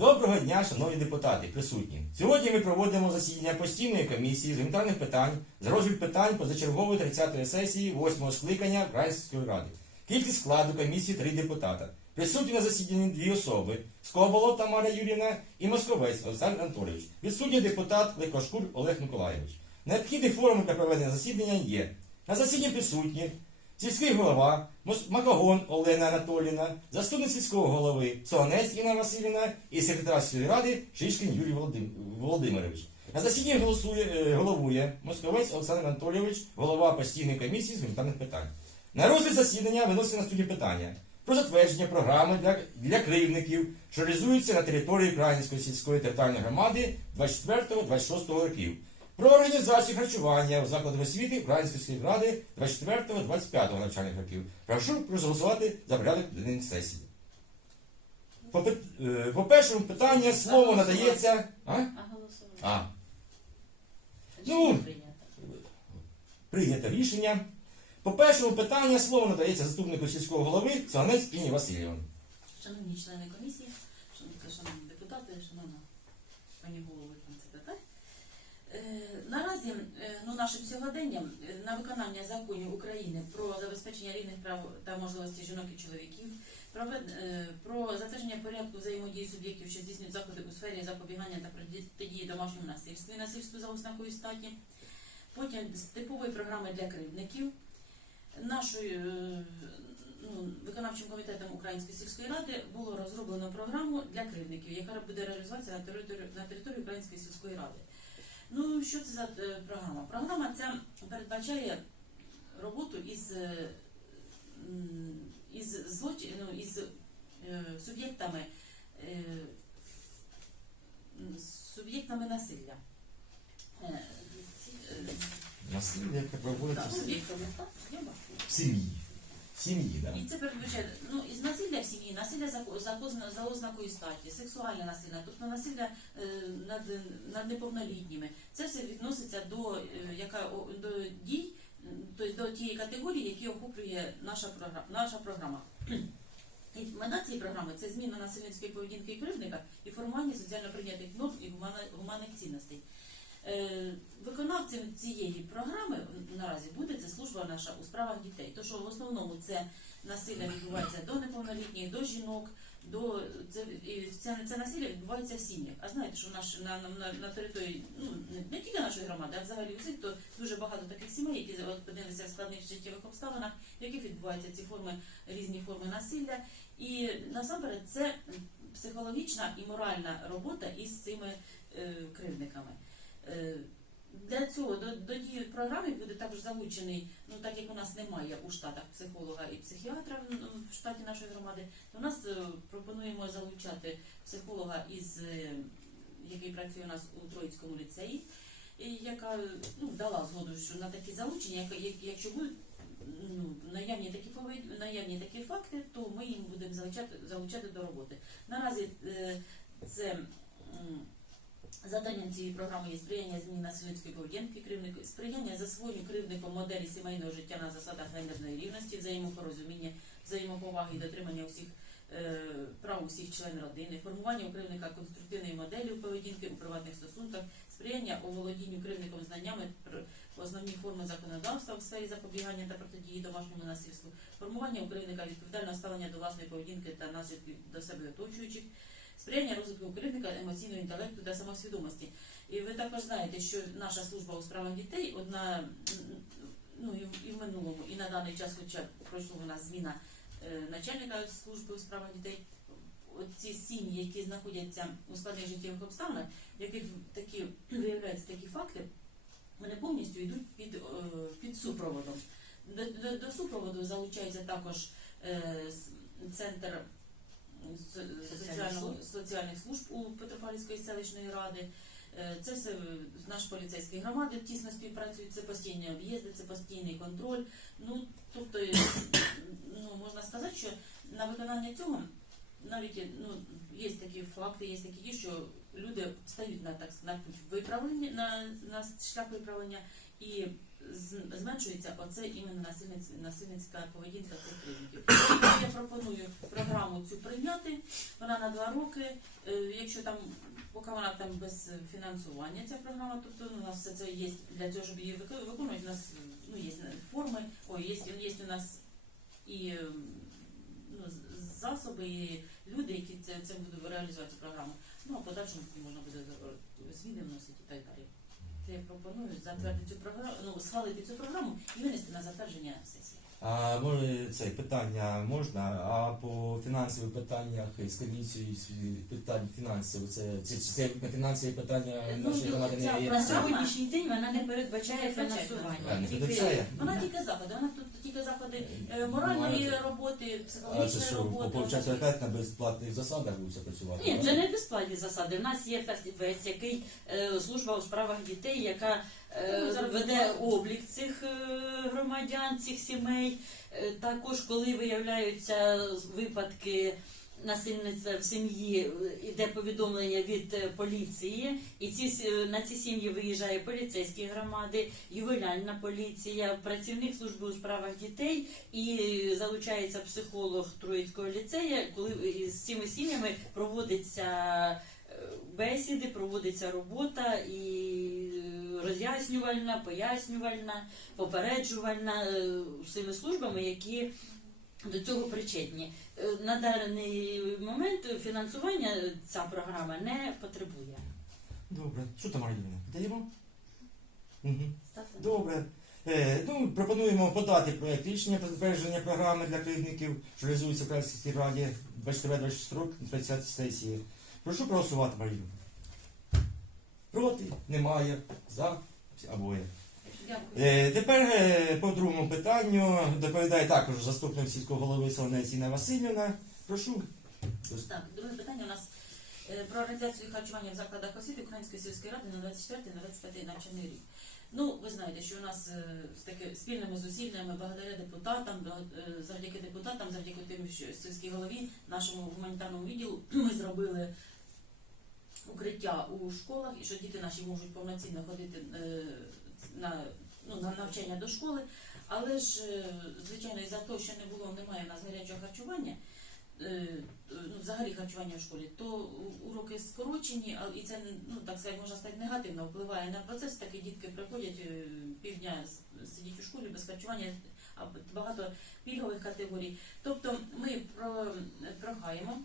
Доброго дня, шановні депутати, присутні. Сьогодні ми проводимо засідання постійної комісії з гуманітарних питань з розгляд питань позачергової 30-ї сесії 8-го скликання Української ради. Кількість складу комісії три депутата. Присутні на засіданні дві особи: Скоболов Тамара Юрівна і Московець Олександр Анатолійович. Відсутній депутат Ликошкур Олег Миколайович. Необхідний форум для проведення засідання є. На засіданні присутні сільський голова Макогон Олена Анатоліївна, заступник сільського голови Солонець Інна Васильівна і секретар сільської ради Шишкін Юрій Володим- Володимирович. На засіданні голосує, е, головує Московець Олександр Анатолійович, голова постійної комісії з гуманітарних питань. На розгляд засідання виноситься наступні питання про затвердження програми для, для кривдників, що реалізуються на території Української сільської територіальної громади 24-26 років. Про організацію харчування в закладах освіти Української сільської ради 24-25 навчальних років. Прошу проголосувати за порядок денний сесії. По, е, по першому питанню слово надається. А? А Ну. прийнято. рішення. По першому питанню слово надається заступнику сільського голови Солонець Інні Васильівні. Шановні члени комісії, шановні, депутати, шановна пані голови так? Е, Наразі е, ну, нашим сьогоденням е, на виконання законів України про забезпечення рівних прав та можливостей жінок і чоловіків, про затвердження порядку взаємодії суб'єктів, що здійснюють заходи у сфері запобігання та протидії домашньому насильству і насильству за ознакою статі, потім з типової програми для кривдників, нашою ну, виконавчим комітетом Української сільської ради було розроблено програму для кривдників, яка буде реалізуватися на території, на території Української сільської ради. Ну, що це за е, програма? Програма ця передбачає роботу із, е, із, злоч... ну, із е, суб'єктами, суб'єктами насилля. Насилля, яке проводиться в сім'ї. Сім'ї, так. І це передбачає ну, із насилля в сім'ї, насилля за, за, за ознакою статі, сексуальне насилля, тобто насилля е, над, над неповнолітніми. Це все відноситься до, е, яка, до дій, тобто до тієї категорії, які охоплює наша програма. Наша програма. Мета цієї програми це зміна насильницької поведінки кривдника і формування соціально прийнятих норм і гуманних цінностей. Е, Виконавцем цієї програми наразі буде це служба наша у справах дітей. То що в основному це насилля відбувається до неповнолітніх, до жінок, до це, це, це насилля відбувається в сім'ях. А знаєте, що наш на, на, на території ну не, не тільки нашої громади, а взагалі усіх, то дуже багато таких сімей, які опинилися в складних життєвих обставинах, в яких відбуваються ці форми різні форми насилля. І насамперед це психологічна і моральна робота із цими е, кривдниками. Е, для цього до, до дії програми буде також залучений, ну так як у нас немає у штатах психолога і психіатра в штаті нашої громади, то у нас е, пропонуємо залучати психолога із е, який працює у нас у Троїцькому ліцеї, яка ну, дала згоду, що на такі залучення, якщо будуть ну, наявні такі повед- наявні такі факти, то ми їм будемо залучати, залучати до роботи. Наразі це Завданням цієї програми є сприяння зміні насильницької поведінки кривника, сприяння засвоєнню кривдником моделі сімейного життя на засадах гендерної рівності, взаємопорозуміння, взаємоповаги і дотримання усіх е, прав усіх членів родини, формування у кривника конструктивної моделі поведінки у приватних стосунках, сприяння оволодінню кривником знаннями про основні форми законодавства в сфері запобігання та протидії домашньому насильству, формування у кривника відповідального ставлення до власної поведінки та наслідків до себе оточуючих, сприяння розвитку керівника емоційного інтелекту та самосвідомості. І ви також знаєте, що наша служба у справах дітей одна ну і в- минулому, і на даний час, хоча пройшла у нас зміна е, начальника служби у справах дітей. Ці сім'ї, які знаходяться у складних життєвих обставинах, в яких такі виявляються такі факти, вони повністю йдуть під, е, під супроводом. До, до, до супроводу залучається також е, центр соціальних служб у Петропавлівської селищної ради. Е, Це все наш поліцейські громади тісно співпрацюють, це постійні об'їзди, це постійний контроль. Ну, тобто, е, ну, можна сказати, що на виконання цього навіть ну, є такі факти, є такі дії, що люди стають на так на путь виправлення, на, на шлях виправлення і зменшується оце іменно насильницька, поведінка цих кривдників. Я пропоную програму цю прийняти. Вона на два роки. Е, Якщо там, поки вона там без фінансування, ця програма, тобто ну, у нас все це є для цього, щоб її виконувати. У нас ну, є форми, ой, є, є у нас і ну, засоби, і люди, які це, це будуть реалізувати програму. Ну, а подальшому можна буде зміни вносити і так далі. Я пропоную затвердити цю програму, ну, схвалити цю програму і винести на затвердження сесії. А може це питання можна, а по фінансових питаннях з комісією з питань фінансів, це, це, це, фінансові питання Ну, нашої громади не є. На сьогоднішній день вона не передбачає фінансування. Вона тільки заходи, вона тут тільки заходи е, моральної Ну, роботи, А це психологічної що, роботи. виходить, опять на безплатних засадах будете працювати? Ні, це не безплатні засади. У нас є фахівець, який е, служба у справах дітей, яка е, Ну, зараз веде облік цих е, громадян, цих сімей. Е, також, коли виявляються випадки насильництва в сім'ї, е, іде повідомлення від е, поліції, і ці с- на ці сім'ї виїжджає поліцейські громади, ювенальна поліція, працівник служби у справах дітей. І залучається психолог Троїцького ліцею, коли з цими сім'ями проводиться е, бесіди, проводиться робота і е, роз'яснювальна, пояснювальна, попереджувальна е, всіми службами, які до цього причетні. Е, На даний момент фінансування ця програма не потребує. Добре. Що там, Альона? Даємо? Угу. Ставте. Добре. Е, ну, пропонуємо подати проєкт рішення про затвердження програми для керівників, що реалізується в Українській раді 24 рок 30 сесії. Прошу проголосувати, Марію. Проти? Немає. За? Обоє. Е, тепер е, по другому питанню доповідає також заступник сільського голови Солонець Інна Васильівна. Прошу. Так, друге питання у нас е, про організацію харчування в закладах освіти Української сільської ради на 24 на 25 навчальний рік. Ну, ви знаєте, що у нас з таки спільними зусиллями, благодаря депутатам, завдяки депутатам, завдяки тим, що сільській голові, нашому гуманітарному відділу, ми зробили укриття у школах, і що діти наші можуть повноцінно ходити на, ну, на навчання до школи. Але ж, е, звичайно, із-за того, що не було, немає у нас гарячого харчування, е, ну, взагалі харчування в школі, то уроки скорочені, і це ну так сказати, можна сказати, негативно впливає на процес. Такі дітки приходять е, півдня сидять у школі без харчування, а багато пільгових категорій. Тобто ми про, прохаємо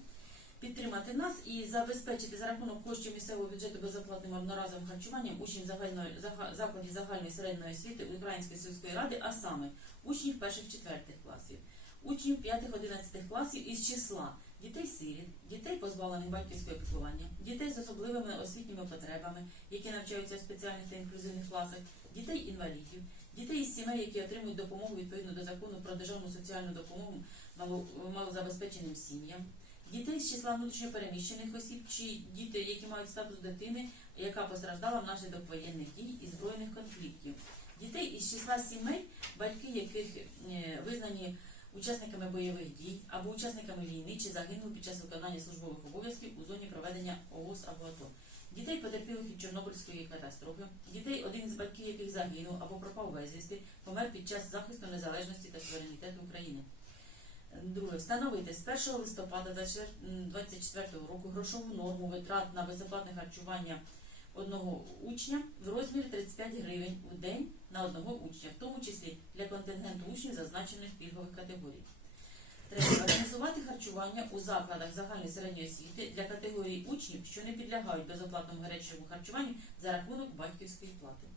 підтримати нас і забезпечити за рахунок коштів місцевого бюджету безоплатним одноразовим харчуванням учнів загальної зага- закладів загальної середньої освіти Української сільської ради, а саме учнів перших четвертих класів, учнів п'ятих одинадцятих класів із числа дітей-сиріт, дітей, позбавлених батьківського піклування, дітей з особливими освітніми потребами, які навчаються в спеціальних та інклюзивних класах, дітей-інвалідів, дітей із сімей, які отримують допомогу відповідно до закону про державну соціальну допомогу мало- малозабезпеченим сім'ям, дітей з числа внутрішньопереміщених осіб, чи діти, які мають статус дитини, яка постраждала внаслідок воєнних дій і збройних конфліктів, дітей із числа сімей, батьки яких е, визнані учасниками бойових дій або учасниками війни чи загинули під час виконання службових обов'язків у зоні проведення ООС або АТО. Дітей потерпілих від Чорнобильської катастрофи, дітей, один з батьків яких загинув або пропав безвісти, помер під час захисту незалежності та суверенітету України. Друге, встановити з 1 листопада 2024 року грошову норму витрат на безоплатне харчування одного учня в розмірі 35 гривень у день на одного учня, в тому числі для контингенту учнів зазначених пільгових категорій. Третє. Організувати харчування у закладах загальної середньої освіти для категорій учнів, що не підлягають безоплатному гарячому харчуванню за рахунок батьківської плати.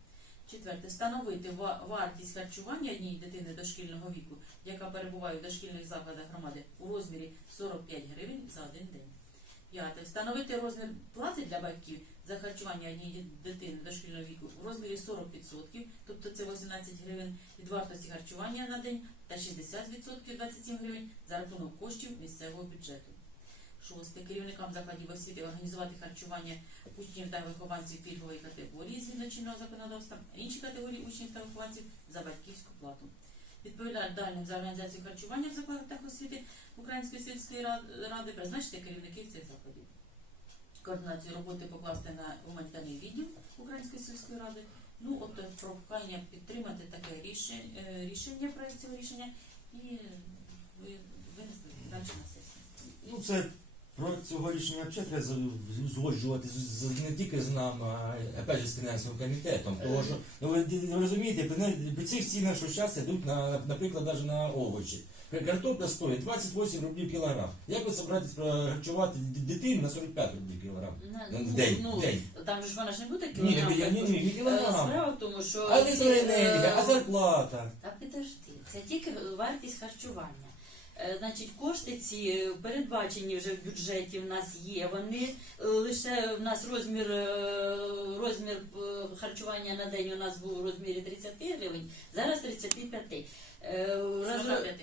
Четверте. Встановити вартість харчування однієї дитини дошкільного віку, яка перебуває в дошкільних закладах громади, у розмірі 45 гривень за один день. П'яте. Встановити розмір плати для батьків за харчування однієї дитини дошкільного віку у розмірі 40%, тобто це 18 гривень від вартості харчування на день та 60% 27 гривень за рахунок коштів місцевого бюджету. Шосте. Керівникам закладів освіти організувати харчування учнів та вихованців пільгової категорії згідно чинного законодавства, інші категорії учнів та вихованців за батьківську плату. Відповідальним за організацію харчування в закладах освіти Української сільської ради призначити керівників цих закладів. Координацію роботи покласти на гуманітарний відділ Української сільської ради Ну, от е, прохання підтримати таке рішення, рішення проект цього рішення і винести далі на сесію. Ну, це проект цього рішення взагалі треба з- узгоджувати з, з- не тільки з нами, а опять же з фінансовим комітетом. Тому що ну, ви, розумієте, при, цих цінах, що зараз йдуть, на, наприклад, навіть на овочі. Картопля стоїть 28 рублів кілограм. Як ви собираєтесь харчувати дитину на 45 рублів кілограм? Ну, в ну, день, ну, в день. Там же ж вона ж не буде кілограм. ні, ні, ні, ні, Е, кілограм. Справа в тому, що А ці, електроенергія, а е, зарплата. Та підожди, це тільки вартість харчування. Е, Значить, кошти ці передбачені вже в бюджеті в нас є. Вони е, лише в нас розмір, е, розмір е, харчування на день у нас був у розмірі 30 гривень, зараз 35. Е, 45.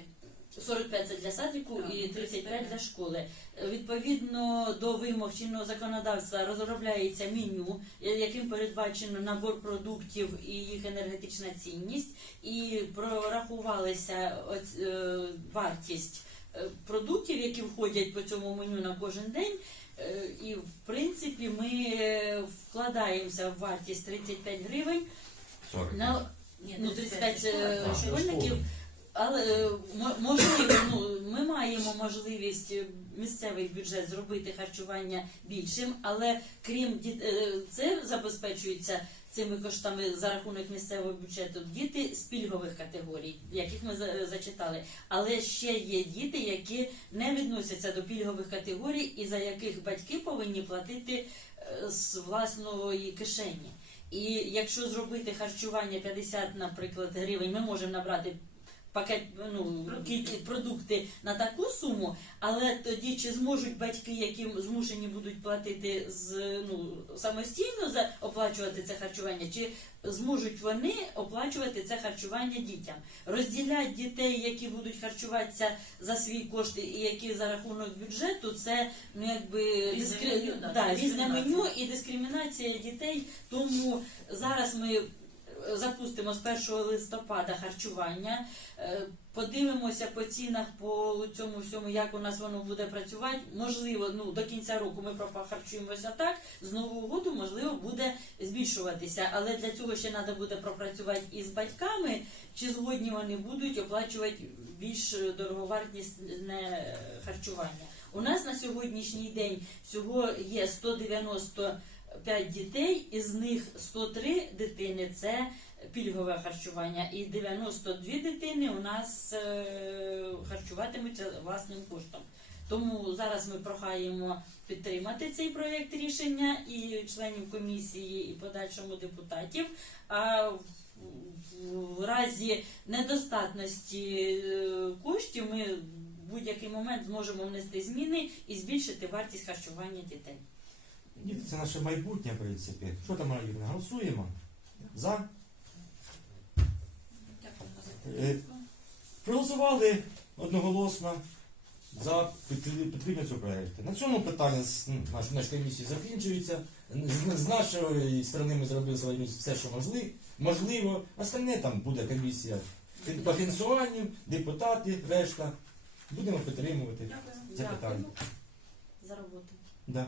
45 це для садику Так, і 35 35. для школи. Е, Відповідно до вимог чинного законодавства розробляється меню, яким передбачено набор продуктів і їх енергетична цінність, і прорахувалася е, вартість е, продуктів, які входять по цьому меню на кожен день. І в принципі ми вкладаємося в вартість 35 гривень 40. на Ну, 35 35 школа, е, це А, ще школьників. Але можливо, ну ми маємо можливість місцевий бюджет зробити харчування більшим, але крім е, це забезпечується цими коштами за рахунок місцевого бюджету діти з пільгових категорій, яких ми зачитали. Але ще є діти, які не відносяться до пільгових категорій, і за яких батьки повинні платити е, з власної кишені. І якщо зробити харчування 50, наприклад, гривень, ми можемо набрати пакет ну, Продукти. кількість продукти на таку суму, але тоді чи зможуть батьки, які змушені будуть платити з ну самостійно за оплачувати це харчування, чи зможуть вони оплачувати це харчування дітям? Розділяти дітей, які будуть харчуватися за свій кошти і які за рахунок бюджету, це ну якби Різне дискри- меню, да, да, різне меню і дискримінація дітей. Тому зараз ми запустимо з 1 листопада харчування. Е, Подивимося по цінах по цьому всьому, як у нас воно буде працювати. Можливо, ну до кінця року ми пропахарчуємося так. З нового року можливо буде збільшуватися, але для цього ще треба буде пропрацювати із батьками, чи згодні вони будуть оплачувати більш дороговартісне харчування. У нас на сьогоднішній день всього є 195 дітей, із них 103 дитини це пільгове харчування, і 92 дитини у нас е, харчуватимуться власним коштом. Тому зараз ми прохаємо підтримати цей проєкт рішення і членів комісії, і подальшому депутатів. А в разі недостатності е, коштів ми в будь-який момент зможемо внести зміни і збільшити вартість харчування дітей. Діти, це наше майбутнє, в принципі. Що там, Марина, голосуємо? За? Е. Проголосували одноголосно за підтри- цього проєкту. На цьому питання з ну, наш, наша комісія закінчується. З, з нашої сторони ми зробили своє все, що можливо. можливо. Остальне там буде комісія по фінансуванню, депутати, решта. Будемо підтримувати. Це питання. За роботу. Да.